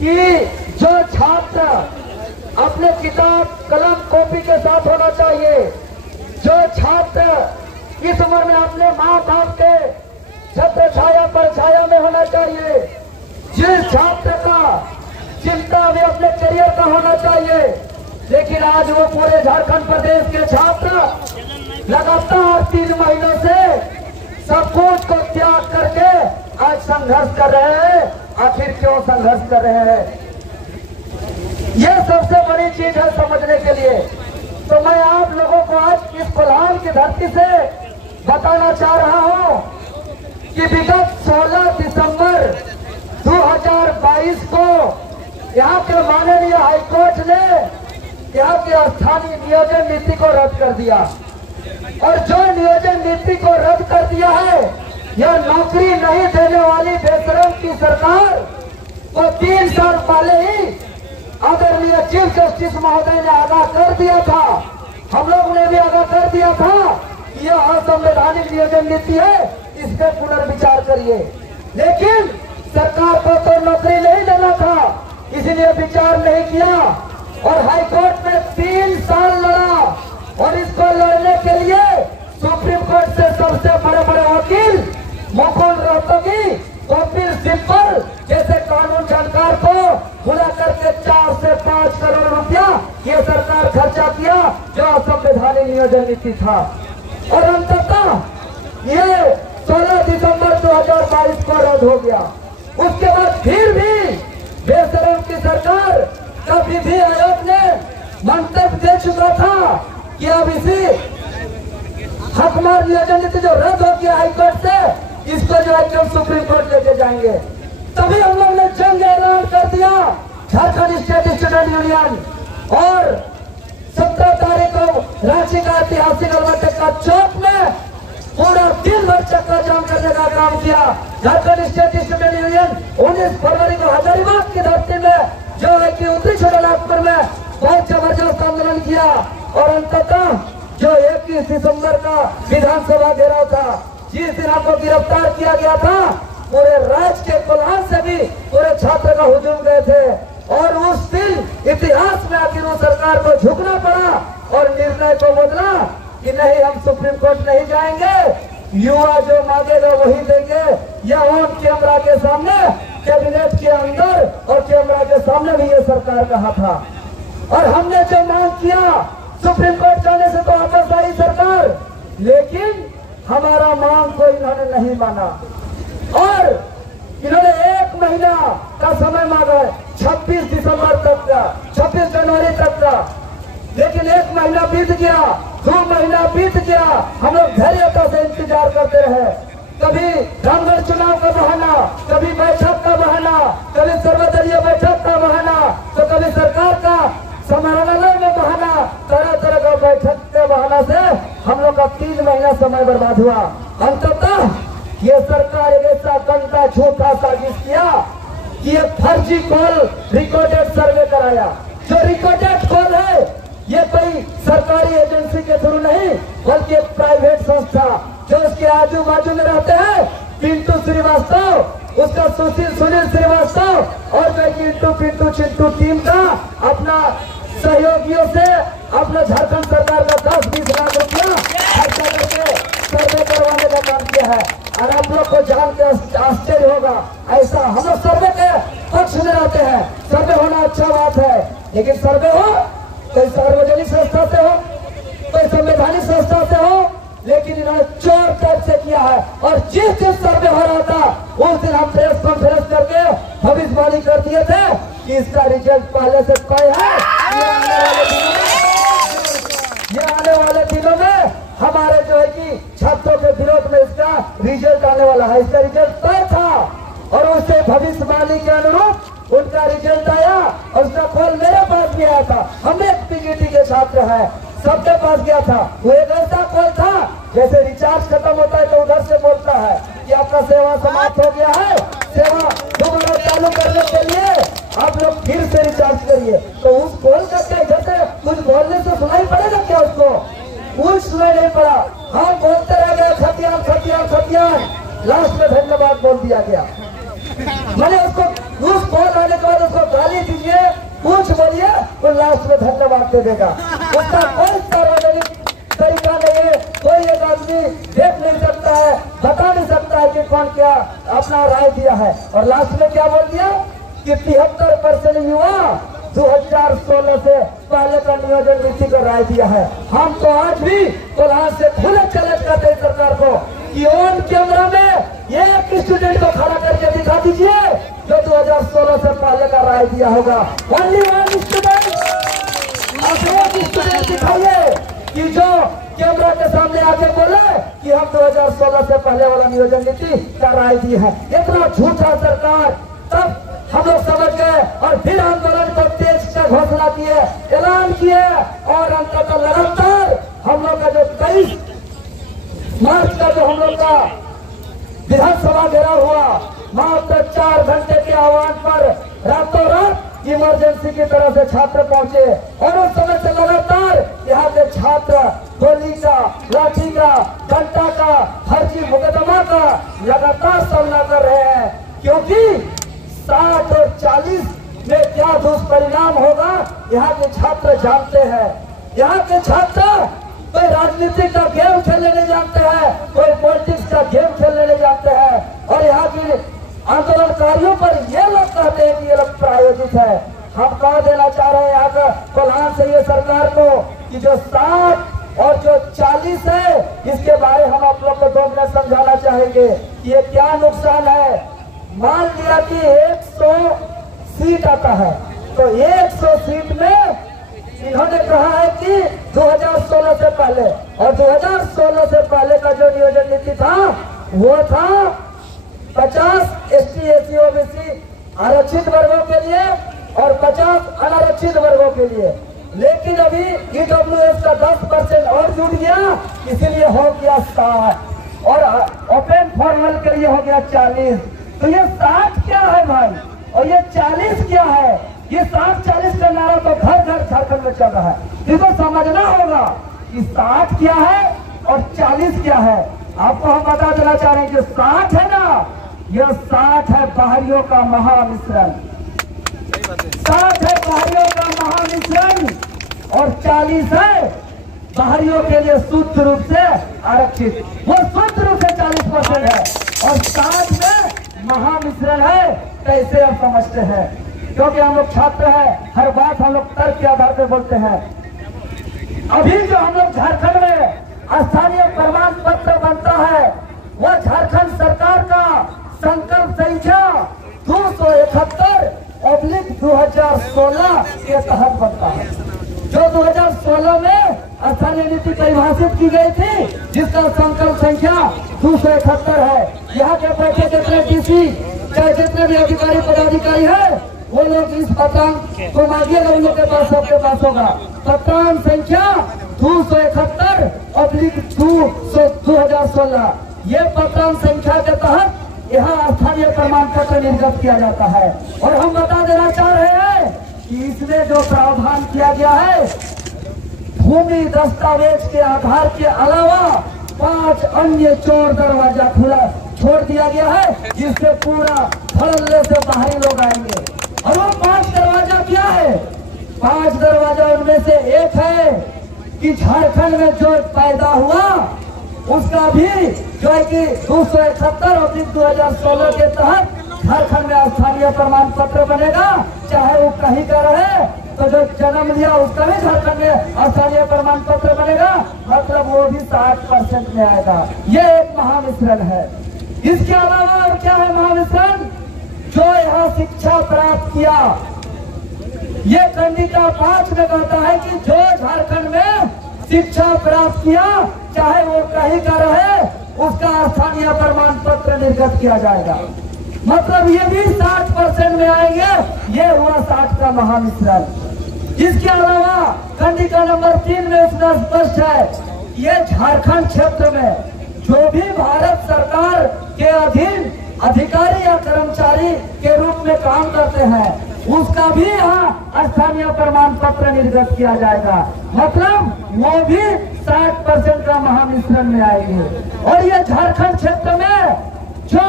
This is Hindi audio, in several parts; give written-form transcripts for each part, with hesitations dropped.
कि जो छात्र अपने किताब कलम कॉपी के साथ होना चाहिए, जो छात्र इस उम्र में अपने माँ बाप के छत्र छाया पर छाया में होना चाहिए, जिस छात्र का चिंता भी अपने करियर का होना चाहिए, लेकिन आज वो पूरे झारखंड प्रदेश के छात्र लगातार 3 महीनों से सब कुछ को त्याग करके आज संघर्ष कर रहे हैं। आखिर क्यों संघर्ष कर रहे हैं, ये सबसे बड़ी चीज है समझने के लिए। तो मैं आप लोगों को आज इस कोल्हान की धरती से बताना चाह रहा हूं कि विगत 16 दिसंबर 2022 को यहाँ के माननीय हाईकोर्ट ने यहाँ की स्थानीय नियोजन नीति को रद्द कर दिया, और जो नियोजन नीति को रद्द कर दिया है, यह नौकरी नहीं देने वाली बेशरम की सरकार को 3 साल पहले ही आदरणीय चीफ जस्टिस महोदय ने आगाह कर दिया था, हम लोग ने भी आगाह कर दिया था कि यह असंवैधानिक नियोजन नीति है, इस पे पुनर्विचार करिए। लेकिन सरकार को तो नौकरी नहीं देना था, इसलिए विचार नहीं किया और हाईकोर्ट में 3 साल लड़ा, और इसको लड़ने के लिए सुप्रीम कोर्ट से सबसे बड़े बड़े वकील मुकुल रोहतगी, कपिल सिब्बल जैसे कानून जानकार को बुला करके 4 से 5 करोड़ रुपया ये सरकार खर्चा किया, जो असंवैधानिक नियोजन नीति था। और अंततः ये 16 दिसंबर 2022 को रद्द हो गया। उसके बाद फिर भी बेशरम की सरकार का विधि आयोग ने मंतव्य दे चुका था कि अब इसी हकमार नियोजन नीति जो रद्द हो गया हाईकोर्ट से, इसको जो है सुप्रीम कोर्ट लेके जाएंगे। तभी हम लोग ने जंग ऐलान कर दिया झारखंड स्टेट स्टूडेंट यूनियन, और 17 तारीख को रांची का ऐतिहासिक अलमटका चौक में पूरा दिन भर चक्का जाम करने का काम किया। झारखंड स्टेट स्टूडेंट यूनियन 19 फरवरी को हजारीबाग की धरती में जो है कि उत्तरी छोटानागपुर में बहुत जबरदस्त आंदोलन किया, और अंततः जो 21 दिसंबर का विधानसभा घेराव था, जिस दिन आपको गिरफ्तार किया गया था, पूरे राज्य के कोल्हान से भी पूरे छात्र का हुजूम गए थे, और उस दिन इतिहास में आखिर वो सरकार को झुकना पड़ा और निर्णय को बदला कि नहीं, हम सुप्रीम कोर्ट नहीं जाएंगे, युवा जो मांगेगा वही देंगे। यह ऑन कैमरा के सामने, कैबिनेट के अंदर और कैमरा के सामने भी ये सरकार कहा था। और हमने जो मांग किया सुप्रीम कोर्ट जाने से तो वापस आई सरकार, लेकिन हमारा मांग को इन्होंने नहीं माना, और इन्होंने 1 महीना का समय मांगा है, 26 दिसंबर तक का, 26 जनवरी तक का। लेकिन 1 महीना बीत गया, 2 महीना बीत गया, हम लोग धैर्यता से इंतजार करते रहे। कभी रामगढ़ चुनाव का बहाना, कभी बैठक का बहाना, कभी सर्वदलीय बैठक का बहाना, तो कभी सरकार का समारोह में बहाना, तरह तरह का बैठक के बहाना से हम लोग का 3 महीना समय बर्बाद हुआ। अंततः ये सरकार एक ऐसा गंदा झूठा साजिश किया कि ये फर्जी कॉल रिकॉर्डेड सर्वे कराया। जो रिकॉर्डेड कॉल है ये कोई सरकारी एजेंसी के थ्रू नहीं, बल्कि एक प्राइवेट संस्था जो उसके आजू बाजू में रहते हैं, पिंटू श्रीवास्तव, उसका सुनील श्रीवास्तव और जो चिंटू पिंटू चिंटू टीम का अपना सहयोगियों से अपना झारखंड सरकार का 10-20 लाख रुपया खर्चा करके सर्वे करवाने का काम किया है। और आप लोग को जान के आश्चर्य होगा, ऐसा हम लोग सर्वे के पक्ष में रहते हैं, सर्वे होना अच्छा बात है, लेकिन सर्वे हो कोई सार्वजनिक संस्था से हो, कोई संवैधानिक संस्था से हो, लेकिन इन्होंने चोर टाइप से किया है। और जिस दिन सर्वे हो रहा था उस दिन हम प्रेस कॉन्फ्रेंस करके भविष्यवाणी कर दिए थे कि इसका रिजल्ट पहले से तय है, ये आने वाले दिनों में हमारे जो है कि छात्रों के विरोध में इसका रिजल्ट आने वाला है। इसका रिजल्ट तय था, और उससे भविष्यवाणी के अनुरूप उनका रिजल्ट आया, और उसका कॉल मेरे पास भी आया था। हम एक पीजीटी के छात्र हैं, सबके पास गया था। वो एक ऐसा कॉल था जैसे रिचार्ज खत्म होता है तो उधर से बोलता है कि आपका सेवा समाप्त हो गया है, सेवा दोबारा चालू करने के लिए आप लोग फिर से रिचार्ज करिए। तो उस कॉल करके इधर से कुछ बोलने से सुनाई पड़ेगा क्या उसको? कुछ सुनाई नहीं पड़ा। हम बोलते रह गए खतियान खतियान खतियान, लास्ट में धन्यवाद बोल दिया गया। मैंने उसको उस कॉल आने के बाद उसको गाली दीजिए, कुछ बोलिए, वो लास्ट में धन्यवाद दे देगा। उसका कोई सार्वजनिक तरीका नहीं है, कोई एक आदमी देख नहीं सकता है, बता नहीं सकता है कि कौन क्या अपना राय दिया है। और लास्ट में क्या बोल दिया कि 73% युवा 2016 से पहले का नियोजन नीति को राय दिया है। हम तो आज भी कोल्हान से खुले चैलेंज करते हैं सरकार को कि ऑन कैमरा में एक स्टूडेंट को खड़ा करके दिखा दीजिए जो 2016 से पहले का राय दिया होगा। ओनली वन स्टूडेंट, एक स्टूडेंट दिखाइए कि जो कैमरा के सामने आके बोले कि हम 2016 से पहले वाला नियोजन नीति का राय दी है। इतना झूठा सरकार, तब हम लोग समझ गए और फिर आंदोलन को तेज से घोषणा किए, ऐलान किए और अंततः लगातार हम लोग का जो 23 मार्च का जो हम लोग का विधानसभा घेराव हुआ, मात्र 4 घंटे के आह्वान पर रातों रात इमरजेंसी की तरह से छात्र पहुंचे और उस समय से लगातार यहाँ के छात्र गोली का, लाठी का, डंडा का, फर्जी मुकदमा का लगातार सामना कर रहे हैं। क्योंकि 60 और 40 में क्या दुष्परिणाम होगा यहाँ के छात्र जानते हैं। यहाँ के छात्र कोई राजनीति का गेम खेलने नहीं जानते हैं, कोई पॉलिटिक्स का गेम खेलने नहीं जानते हैं। और यहाँ की आंदोलनकारियों पर ये लोग कहते हैं कि ये लोग प्रायोजित है। हम कह देना चाह रहे हैं यहाँ का कोल्हान से ये सरकार को कि जो 60 और जो 40 है, इसके बारे हम आप लोग को 2 मिनट समझाना चाहेंगे कि ये क्या नुकसान है। मान लिया कि 100 सीट आता है तो 100 सीट में इन्होंने कहा है कि 2016 से पहले, और 2016 से पहले का जो नियोजन नीति था वो था 50 ST SC OBC आरक्षित वर्गों के लिए और 50 अनारक्षित वर्गों के लिए। लेकिन अभी EWS का 10% और जुड़ गया, इसीलिए हो गया 60 और ओपन फॉर्मल के लिए हो गया 40। तो ये 60 क्या है भाई और ये 40 क्या है? ये 60-40 का नारा तो घर घर झारखंड में चल रहा है। इसको समझना होगा कि 60 क्या है और 40 क्या है। आपको हम बता देना चाह रहे हैं कि 60 है ना, यह 60 है बाहरियों का महामिश्रण, 60 है बाहरियों का महामिश्रण और 40 है बाहरियों के लिए शुद्ध रूप से आरक्षित। वो शुद्ध रूप से 40% है और 60 में महामिश्रण है। कैसे आप समझते हैं? क्योंकि हम लोग छात्र हैं, हर बात हम लोग तर्क के आधार पर बोलते हैं। अभी जो हम लोग झारखंड में स्थानीय प्रमाण पत्र बनता है वह झारखंड सरकार का संकल्प संख्या 271/2016 के तहत बनता है। जो 2016 में स्थानीय नीति परिभाषित की गई थी, जिसका संकल्प संख्या 271 है। यहाँ के बैठे जितने DC चाहे जितने भी अधिकारी पदाधिकारी है वो लोग इस पत्रांक को मांगिएगा, उन लोग के पास, सबके पास होगा। पत्रांक संख्या 271/2016। ये पत्रांक संख्या के तहत यहाँ स्थानीय प्रमाण पत्र निर्गत किया जाता है। और हम बता देना चाह रहे हैं कि इसमें जो प्रावधान किया गया है, भूमि दस्तावेज के आधार के अलावा 5 अन्य चोर दरवाजा खुला छोड़ दिया गया है, जिससे पूरा धड़ल्ले से बाहरी लोग आएंगे। और वो 5 दरवाजा क्या है? 5 दरवाजा उनमें से एक है कि झारखंड में जो पैदा हुआ उसका भी जो है कि 271/2016 के तहत झारखंड में स्थानीय प्रमाण पत्र बनेगा, चाहे वो कहीं का रहे। तो जो जन्म लिया उसका भी झारखंड में स्थानीय प्रमाण पत्र बनेगा, मतलब वो भी 60% में आएगा। ये एक महामिश्रण है। इसके अलावा और क्या है महामिश्रण? जो यहाँ शिक्षा प्राप्त किया, ये खंडिका 5 में कहता है कि जो झारखंड में शिक्षा प्राप्त किया, चाहे वो कहीं का रहे, उसका स्थानीय प्रमाण पत्र निर्गत किया जाएगा। मतलब ये भी 60% में आएंगे। ये हुआ 60 का महामिश्रण। इसके अलावा खंडिका नंबर 3 में इसमें स्पष्ट है, ये झारखंड क्षेत्र में जो भी भारत सरकार के अधीन अधिकारी या कर्मचारी के रूप में काम करते हैं, उसका भी यहाँ स्थानीय प्रमाण पत्र निर्गत किया जाएगा। मतलब वो भी 60% का महामिश्रण में आएंगे। और ये झारखंड क्षेत्र में जो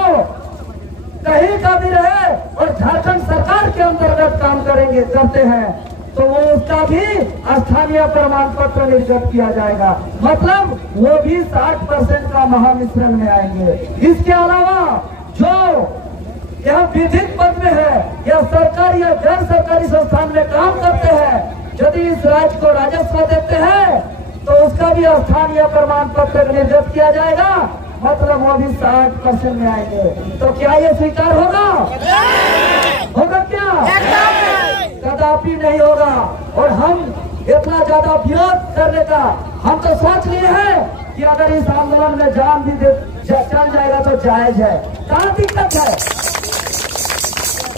कहीं का भी रहे और झारखंड सरकार के अंतर्गत काम करते हैं तो वो उसका भी स्थानीय प्रमाण पत्र निर्गत किया जाएगा। मतलब वो भी 60% का महामिश्रण में आएंगे। इसके अलावा जो यहाँ विधिक पद में है या सरकारी या गैर सरकारी संस्थान में काम करते हैं, यदि इस राज्य को राजस्व देते हैं तो उसका भी स्थानीय प्रमाण पत्र निर्गत किया जाएगा। मतलब वो भी 60% में आएंगे। तो क्या ये स्वीकार होगा? होगा क्या? कदापि नहीं होगा। और हम इतना ज्यादा विरोध करने का हम तो सोच लिए हैं कि अगर इस आंदोलन में जान भी चल जाएगा तो जायज है। कहाँ दिक्कत है?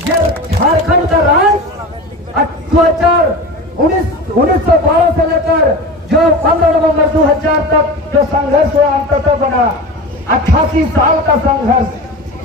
ये झारखंड का राज 1912 से लेकर जो 15 नवंबर 2000 तक जो संघर्ष हुआ अंततः बना 88 साल का संघर्ष।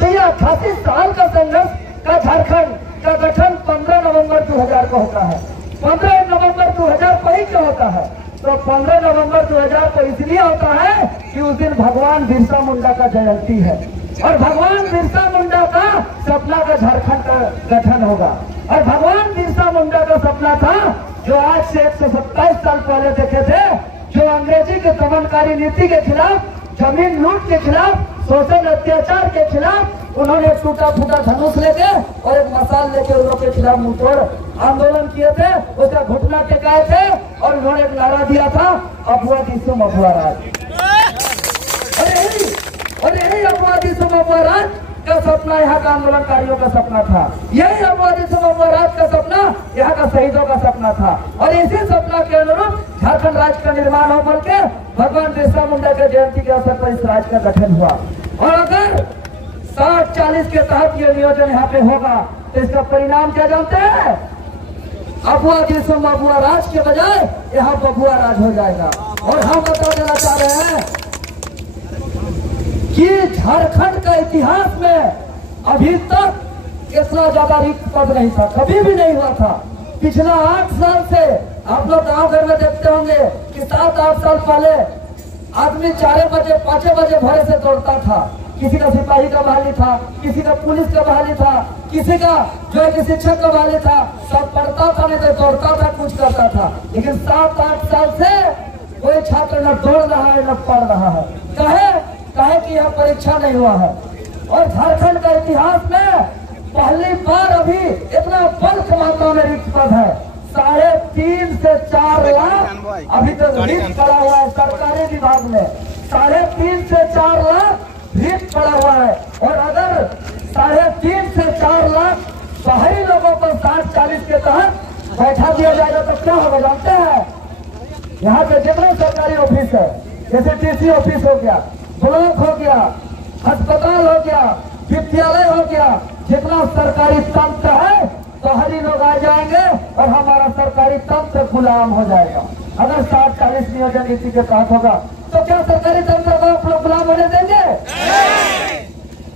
तो ये 88 साल का संघर्ष का झारखंड का गठन 15 नवंबर 2000 को होता है। 15 नवंबर 2000 को ही क्यों होता है? तो 15 नवंबर 2000 को इसलिए होता है कि उस दिन भगवान बिरसा मुंडा का जयंती है और भगवान बिरसा मुंडा का सपना का झारखंड का गठन होगा। और भगवान बिरसा मुंडा का सपना था जो आज से 127 साल पहले देखे थे, जो अंग्रेजी के दमनकारी नीति के खिलाफ, जमीन लूट के खिलाफ, शोषण अत्याचार के खिलाफ उन्होंने एक टूटा फूटा धनुष लेके और एक मसाल लेके उन लोग के खिलाफ मुंहतोड़ आंदोलन किए थे। उसका घुटना टेकाए थे और उन्होंने एक नारा दिया था, अफवाह दिसुम अफवाह राज। और यही अफवाह दिसुम अफवाह राज का सपना यहाँ का आंदोलनकारियों का सपना था। यही अफवाह दिसुम अफवाह राज का सपना यहाँ का शहीदों का सपना था। और इसी सपना के अनुरूप झारखंड राज्य का निर्माण हो बोल के भगवान बिरसा मुंडा के जयंती के अवसर पर इस राज्य का गठन हुआ। और अगर 60-40 के तहत ये नियोजन यहाँ पे होगा तो इसका परिणाम क्या जानते हैं? अफवाह दिसुम अफवाह राज के बजाय यहाँ बबुआ राज हो जाएगा। और हम बता देना चाह रहे हैं कि झारखंड का इतिहास में अभी तक इतना ज्यादा रिक्त पद नहीं था, कभी भी नहीं हुआ था। पिछला 8 साल से आप लोग गांव घर में देखते होंगे कि 7-8 साल पहले आदमी 4 बजे 5 बजे भोरे से दौड़ता था। किसी का सिपाही का बहाली था, किसी का पुलिस का बहाली था, किसी का जो है कि शिक्षक का बहाली था। सब पढ़ता था, नहीं तो दौड़ता था, कुछ करता था। लेकिन 7-8 साल से कोई छात्र न दौड़ रहा है न पढ़ रहा है। कहे कि यह परीक्षा नहीं हुआ है। और झारखंड का इतिहास में पहली बार अभी इतना बल्क मात्रा में रिक्त पद है। 3.5 से 4 लाख अभी तक रिक्त पड़ा हुआ है सरकारी विभाग में। 3.5 से 4 लाख रिक्त पड़ा हुआ है। और अगर 3.5 से 4 लाख बाहरी लोगों को 60-40 के तहत बैठा दिया जाएगा तो क्या होगा जानते हैं? यहाँ के जितने सरकारी ऑफिस है, जैसे टीसी ऑफिस हो गया, ब्लॉक हो गया, अस्पताल हो गया, विद्यालय हो गया, जितना सरकारी तंत्र है बाहरी लोग आ जाएंगे और हमारा सरकारी तंत्र गुलाम हो जाएगा। अगर 60-40 नियोजन नीति के तहत होगा तो क्या सरकारी तंत्र को आप लोग गुलाम होने देंगे?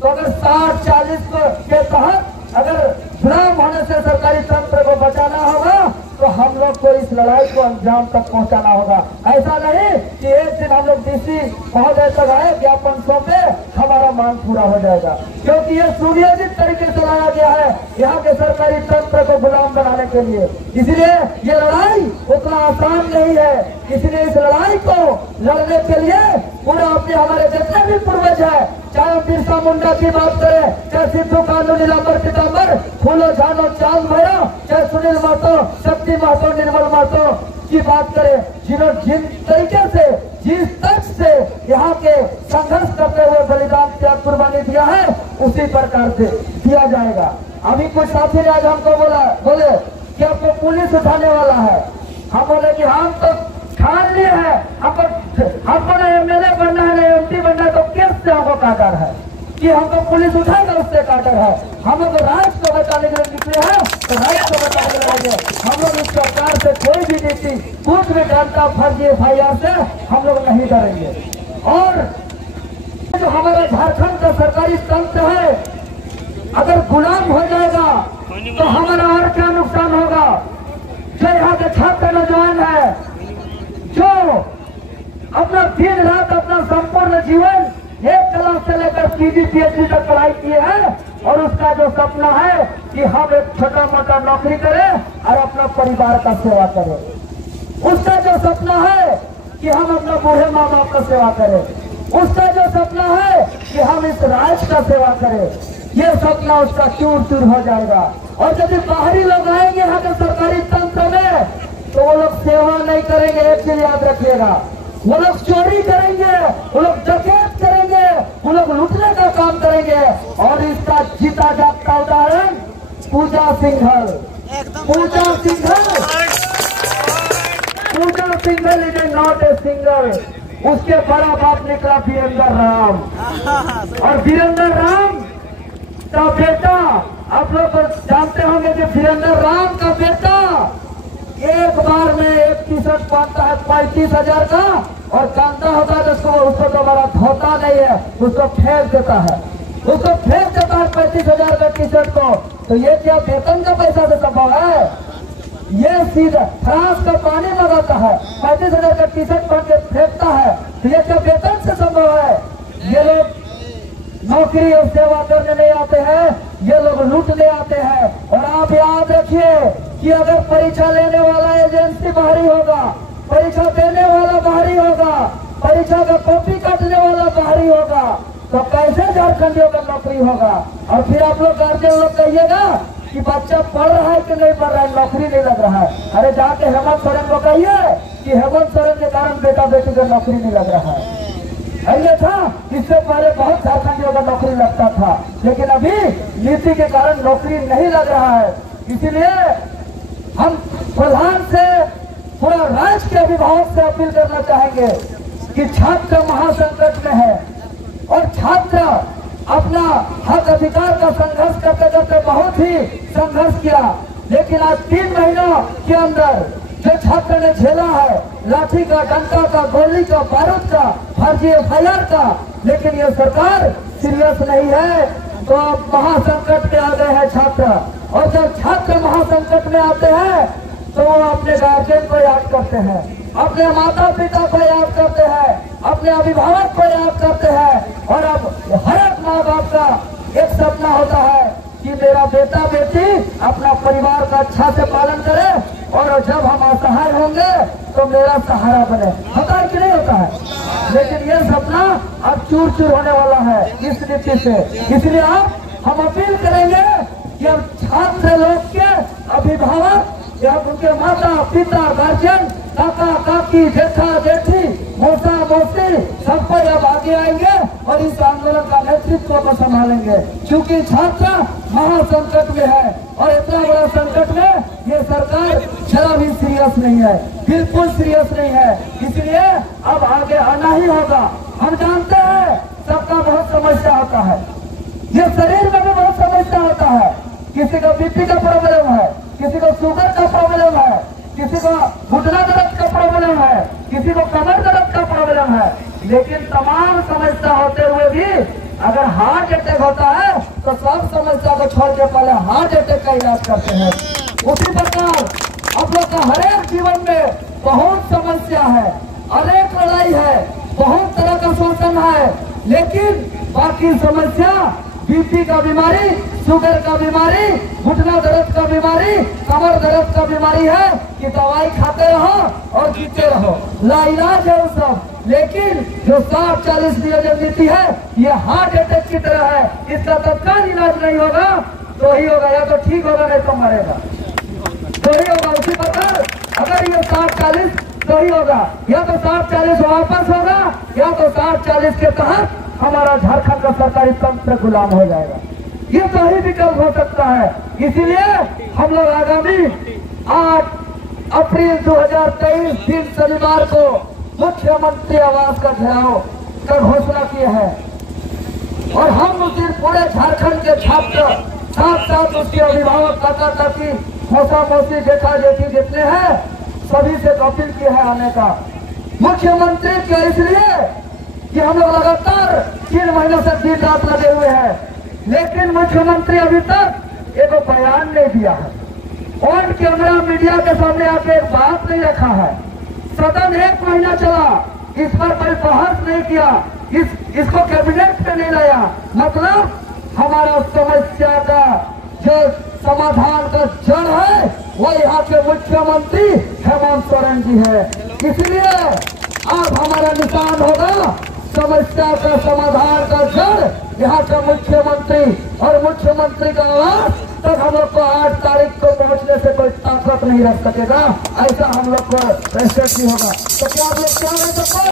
तो अगर 60-40 के तहत अगर गुलाम होने से सरकारी तंत्र को बचाना होगा तो हम लोग को इस लड़ाई को अंजाम तक पहुंचाना होगा। ऐसा नहीं कि एक दिन हम लोग डीसी महोदय तक आए, ज्ञापन सौंपे, हमारा मांग पूरा हो जाएगा। क्योंकि ये सुनियोजित तरीके से लाया गया है यहाँ के सरकारी तंत्र को गुलाम बनाने के लिए। इसलिए ये लड़ाई उतना आसान नहीं है। इसलिए इस लड़ाई को लड़ने के लिए पूरा अपने हमारे जितने भी पूर्वज है, चाहे बिरसा मुंडा की बात करें, चाहे सिद्धू कानू, नीलांबर पीतांबर, फूलो झानो, चांद भैरव, चाहे सुनील महतो, शक्ति महतो, निर्मल महतो की बात करें, जिन्होंने जिन तरीके से, जिस तक से यहाँ के संघर्ष करते हुए बलिदान त्याग कुर्बानी दिया है, उसी प्रकार से दिया जाएगा। अभी कुछ साथी ने आज हमको बोले कि आपको पुलिस उठाने वाला है। हम बोले कि हम तो ठान लिए है, हमको ना एमएलए बनना है, ना एमपी बनना है, तो किस से हमको काटर है कि हमको पुलिस उठाएगा, उससे काटर है। हम लोग राज्य को बचाने के लिए निकले हैं तो राज्य को बचाने के लिए हम लोग इस सरकार से कोई भी नीति, कुछ भी डरता फर्जी FIR से हम लोग नहीं डरेंगे। और जो हमारा झारखंड का सरकारी तंत्र है अगर गुलाम हो जाएगा तो हमारा और क्या नुकसान होगा? जो यहाँ के छात्र नौजवान है, जो अपना दिन रात अपना संपूर्ण जीवन 1 क्लास से लेकर PG PhD तक पढ़ाई किए हैं, और उसका जो सपना है कि हम एक छोटा मोटा नौकरी करें और अपना परिवार का सेवा करें। उसका जो सपना है कि हम अपना बूढ़े माँ बाप का सेवा करें। उसका जो सपना है कि हम इस राज्य का सेवा करें, ये सपना उसका चूर चूर हो जाएगा। और जब बाहरी लोग आएंगे यहाँ के सरकारी तंत्र में, तो वो लोग सेवा नहीं करेंगे। एक चीज याद रखिएगा, वो लोग चोरी करेंगे, वो लोग डकैत करेंगे, वो लोग लूटने का काम करेंगे। और इसका जीता जागता उदाहरण Puja Singhal. Puja Singhal is not a single. उसके बड़ा बाप निकला वीरेंद्र राम, और वीरेंद्र राम का बेटा, आप लोग जानते होंगे कि वीरेंद्र राम का बेटा एक बार में एक टी शर्ट पहनता है 35,000 का, और जानता होता है उसको दोबारा धोता नहीं है, उसको फेंक देता है, 35,000 का टी शर्ट को। तो ये क्या वेतन का पैसा से संभव है? ये सीधा फ्रांस का पानी लगाता है, 35,000 का टी शर्ट पहन के फेंकता है, तो ये क्या वेतन से संभव है? ये लोग नौकरी और सेवा करने नहीं आते हैं, ये लोग लूटने आते हैं। और आप याद रखिए कि अगर परीक्षा लेने वाला एजेंसी बाहरी होगा, परीक्षा देने वाला बाहरी होगा, परीक्षा का कॉपी काटने वाला बाहरी होगा, तो कैसे झारखंडियों का नौकरी होगा? और फिर आप लोग गार्जियन लोग कहिएगा कि बच्चा पढ़ रहा है कि नहीं पढ़ रहा है, नौकरी नहीं लग रहा है। अरे जाके हेमंत सोरेन को कहिए कि हेमंत सोरेन के कारण बेटा बेटी को नौकरी नहीं लग रहा है। ये था, इससे पहले बहुत झारखंडियों का नौकरी लगता था, लेकिन अभी नीति के कारण नौकरी नहीं लग रहा है। इसीलिए हम प्रधान से, पूरा राज्य के अभिभावक से अपील करना चाहेंगे कि छात्र महासंकट में है, और छात्र अपना हक अधिकार का संघर्ष करते करते बहुत ही संघर्ष किया, लेकिन आज 3 महीनों के अंदर जो छात्र ने झेला है, लाठी का, डंडा का, गोली का, बारूद का, फर्जी FIR का, लेकिन ये सरकार सीरियस नहीं है। तो अब महासंकट में आ गए हैं छात्र, और जब छात्र महासंकट में आते हैं तो वो अपने गार्जियन को याद करते हैं, अपने माता पिता को याद करते हैं, अपने अभिभावक को याद करते हैं। और अब हर एक माँ बाप का एक सपना होता है कि मेरा बेटा बेटी अपना परिवार का अच्छा से पालन करे, और जब हम असहाय होंगे तो मेरा सहारा बने। होता है कि नहीं होता है? लेकिन ये सपना अब चूर चूर होने वाला है इस नीति से। इसलिए हम अपील करेंगे कि अब छात्र लोग के अभिभावक या उनके माता पिता, गार्जियन, काका काकी, जेठा जेठी, मौसा मौसी, सब कोई अब आगे आएंगे और इस आंदोलन का नेतृत्व को संभालेंगे, क्योंकि छात्र महासंकट में है। और इतना बड़ा संकट में ये सरकार जरा भी सीरियस नहीं है, बिल्कुल सीरियस नहीं है। इसलिए अब आगे आना ही होगा। हम जानते हैं सबका बहुत समस्या होता है, ये शरीर में भी बहुत समस्या होता है। किसी को BP का प्रॉब्लम है, किसी को शुगर का प्रॉब्लम है, किसी को घुटना दर्द का प्रॉब्लम है, किसी को कमर दर्द का प्रॉब्लम है। लेकिन तमाम समस्या होते हुए भी अगर हार्ट अटैक होता है तो सब समस्या को छोड़ के पहले हार्ट अटैक का इलाज करते हैं। उसी प्रकार आप लोग का हर एक जीवन में बहुत समस्या है, अनेक लड़ाई है, बहुत तरह का शोषण है, लेकिन बाकी समस्या BP का बीमारी, शुगर का बीमारी, घुटना दर्द का बीमारी, कमर दर्द का बीमारी है कि दवाई खाते रहो और जीते रहो, लाइलाज है वो सब। लेकिन जो 60-40 नियोजन नीति है ये हार्ट अटैक की तरह है, इसका तत्काल इलाज नहीं होगा तो ही होगा, या तो ठीक होगा नहीं तो मरेगा, तो ही होगा। उसी प्रकार अगर ये 60-40 तो ही होगा, या तो 60-40 वापस होगा, या तो 60-40 के तहत हमारा झारखंड का सरकारी तंत्र गुलाम हो जाएगा। ये तो ही विकल्प हो सकता है। इसीलिए हम लोग आगामी 8 अप्रैल 2023 दिन शनिवार को मुख्यमंत्री आवास का घेराव का घोषणा किए हैं, और हम उस दिन पूरे झारखंड के छात्र साथ साथ उसके अभिभावक, काका काकी, मौसा मौसी, जेठा जेठी जितने हैं सभी से अपील किए हैं आने का। मुख्यमंत्री के इसलिए कि हम लोग लगातार 3 महीनों से दिन रात लगे हुए हैं, लेकिन मुख्यमंत्री अभी तक एक बयान नहीं दिया है, ऑन कैमरा मीडिया के सामने आके एक बात नहीं रखा है। सदन 1 महीना चला, इस पर कोई बहस नहीं किया, इसको कैबिनेट पे नहीं लाया। मतलब हमारा समस्या का जो समाधान का जड़ है वो यहाँ के मुख्यमंत्री हेमंत सोरेन जी है। इसलिए अब हमारा निशान होगा समस्या का समाधान का जड़ यहाँ का मुख्यमंत्री, और मुख्यमंत्री का आवाज तक हम लोग को 8 तारीख को पहुंचने से कोई ताकत नहीं रख सकेगा। ऐसा हम लोग को प्रेस्टेज भी होगा। तो क्या आप लोग क्या रह सकते